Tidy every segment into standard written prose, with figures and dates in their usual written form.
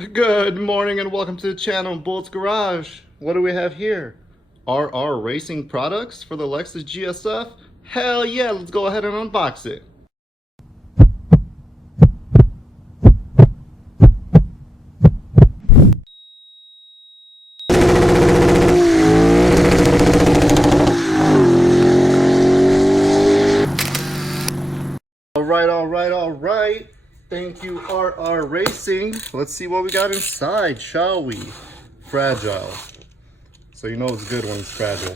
Good morning and welcome to the channel Bolt's Garage. What do we have here? RR Racing products for the Lexus GSF? Hell yeah, let's go ahead and unbox it. Alright. Thank you, RR Racing. Let's see what we got inside, shall we? Fragile. So you know it's good when it's fragile.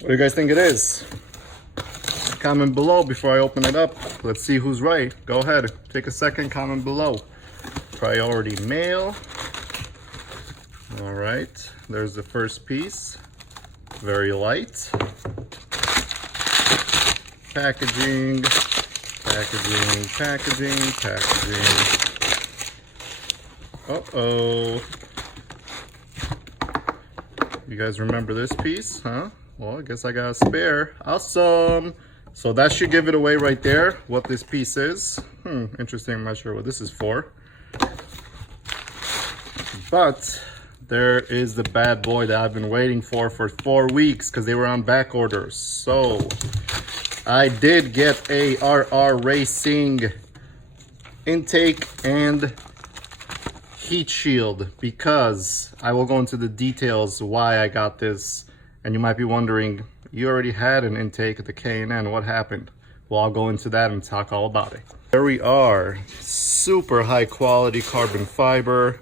What do you guys think it is? Comment below before I open it up. Let's see who's right. Go ahead, take a second, comment below. Priority mail. All right, there's the first piece. Very light. Packaging. Uh-oh. You guys remember this piece, huh? Well, I guess I got a spare. Awesome. So that should give it away right there, what this piece is. Interesting. I'm not sure what this is for. But there is the bad boy that I've been waiting for 4 weeks because they were on back orders. So I did get a RR Racing intake and heat shield, because I will go into the details why I got this. And you might be wondering, you already had an intake at the K&N, what happened? Well, I'll go into that and talk all about it. There we are, super high quality carbon fiber,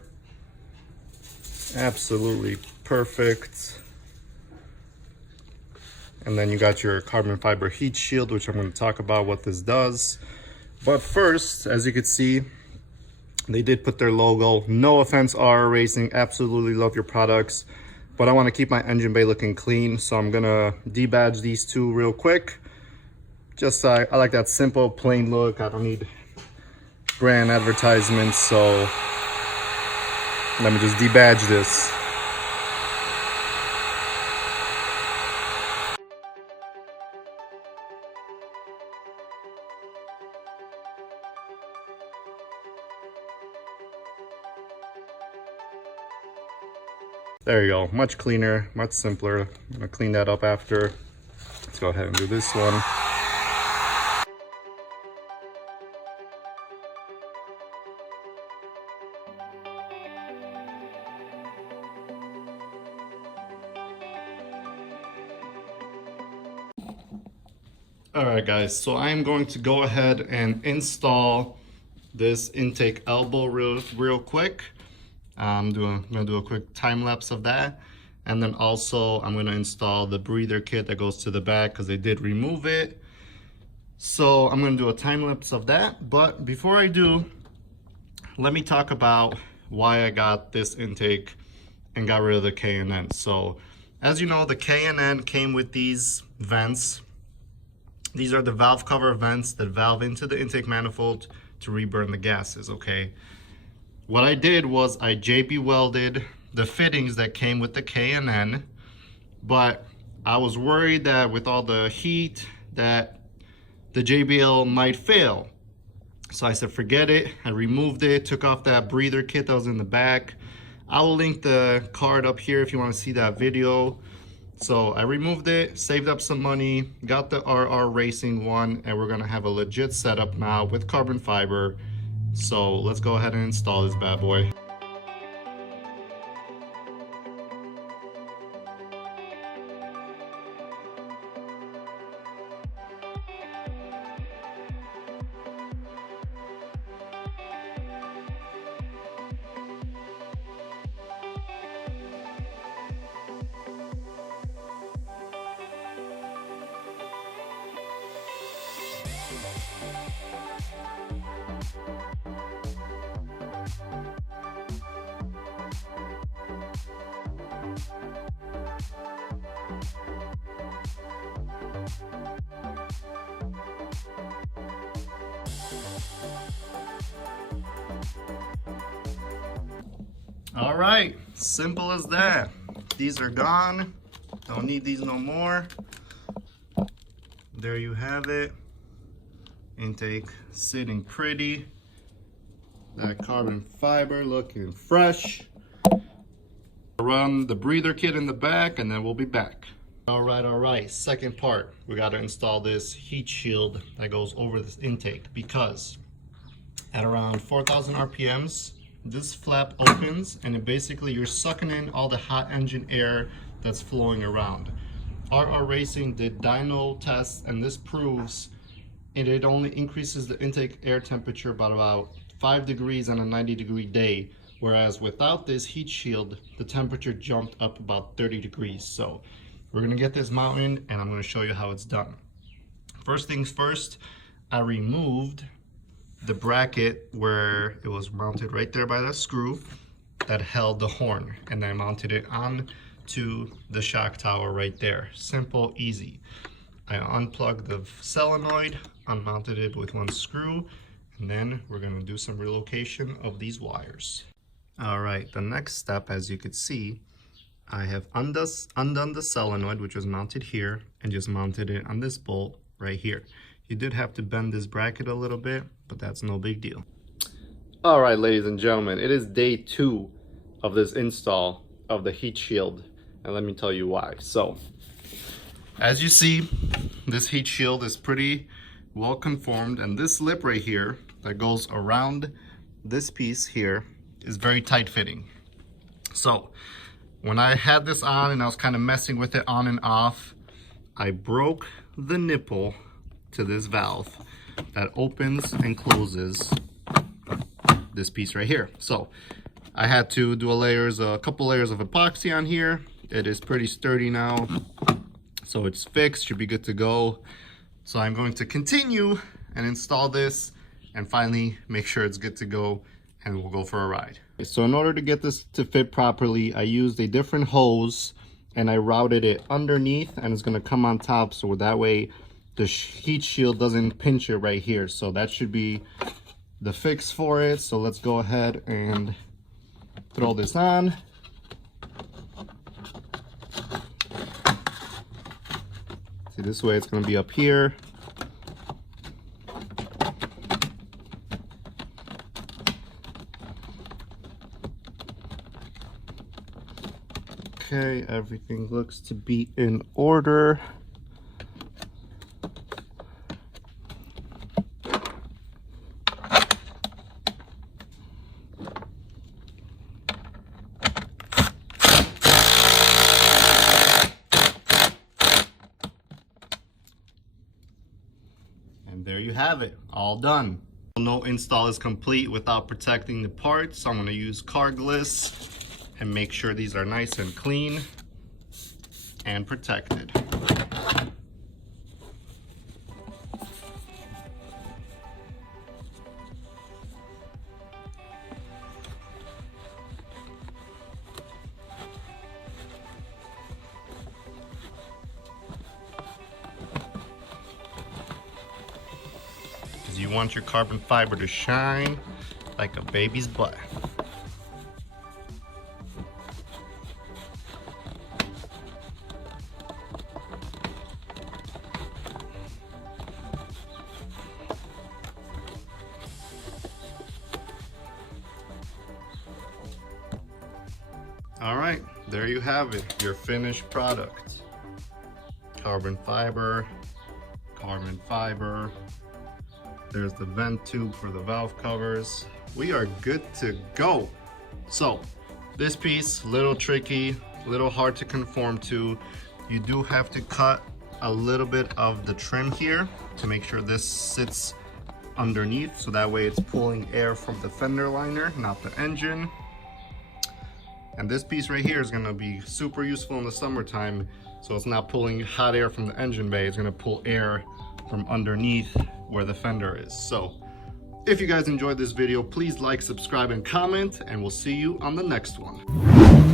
absolutely perfect. And then you got your carbon fiber heat shield, which I'm going to talk about what this does. But first, as you can see, they did put their logo. No offense, RR Racing, absolutely love your products, but I want to keep my engine bay looking clean, so I'm gonna debadge these two real quick. Just I like that simple, plain look. I don't need brand advertisements, so let me just debadge this. There you go, much cleaner, much simpler. I'm gonna clean that up after. Let's go ahead and do this one. All right, guys, so I'm going to go ahead and install this intake elbow real quick. I'm gonna do a quick time lapse of that, and then also I'm gonna install the breather kit that goes to the back because they did remove it. So I'm gonna do a time lapse of that, but before I do, let me talk about why I got this intake and got rid of the K&N. So as you know, the K&N came with these vents. These are the valve cover vents that valve into the intake manifold to reburn the gases, okay? What I did was I JB welded the fittings that came with the K&N, but I was worried that with all the heat that the JBL might fail. So I said, forget it. I removed it, took off that breather kit that was in the back. I will link the card up here if you want to see that video. So I removed it, saved up some money, got the RR Racing one, and we're gonna have a legit setup now with carbon fiber. So let's go ahead and install this bad boy. All right, simple as that. These are gone. Don't need these no more. There you have it. Intake sitting pretty. That carbon fiber looking fresh. Run the breather kit in the back and then we'll be back. All right. Second part, we got to install this heat shield that goes over this intake, because at around 4,000 RPMs, this flap opens and it basically you're sucking in all the hot engine air that's flowing around. RR Racing did dyno tests and this proves it only increases the intake air temperature by about 5 degrees on a 90-degree day, whereas without this heat shield, the temperature jumped up about 30 degrees. So we're gonna get this mounted and I'm gonna show you how it's done. First things first, I removed the bracket where it was mounted right there by the screw that held the horn, and I mounted it on to the shock tower right there. Simple, easy. I unplugged the solenoid, unmounted it with one screw, and then we're gonna do some relocation of these wires. All right, the next step, as you could see, I have undone the solenoid, which was mounted here, and just mounted it on this bolt right here. You did have to bend this bracket a little bit, but that's no big deal. All right, ladies and gentlemen, it is day 2 of this install of the heat shield, and let me tell you why. So, as you see, this heat shield is pretty well conformed, and this lip right here that goes around this piece here is very tight fitting. So when I had this on and I was kind of messing with it on and off, I broke the nipple to this valve that opens and closes this piece right here. So I had to do a couple layers of epoxy on here. It is pretty sturdy now, so it's fixed, should be good to go. So I'm going to continue and install this and finally make sure it's good to go, and we'll go for a ride. So in order to get this to fit properly, I used a different hose and I routed it underneath, and it's gonna come on top, so that way the heat shield doesn't pinch it right here. So that should be the fix for it. So let's go ahead and throw this on. See, this way it's going to be up here. Okay, everything looks to be in order. And there you have it, all done. No install is complete without protecting the parts. So I'm going to use car gliss and make sure these are nice and clean and protected. You want your carbon fiber to shine like a baby's butt. All right, there you have it, your finished product. Carbon fiber. There's the vent tube for the valve covers. We are good to go. So this piece, little tricky, little hard to conform to. You do have to cut a little bit of the trim here to make sure this sits underneath, so that way it's pulling air from the fender liner, not the engine. And this piece right here is gonna be super useful in the summertime, so it's not pulling hot air from the engine bay, it's gonna pull air from underneath where the fender is. So if you guys enjoyed this video, please like, subscribe, and comment, and we'll see you on the next one.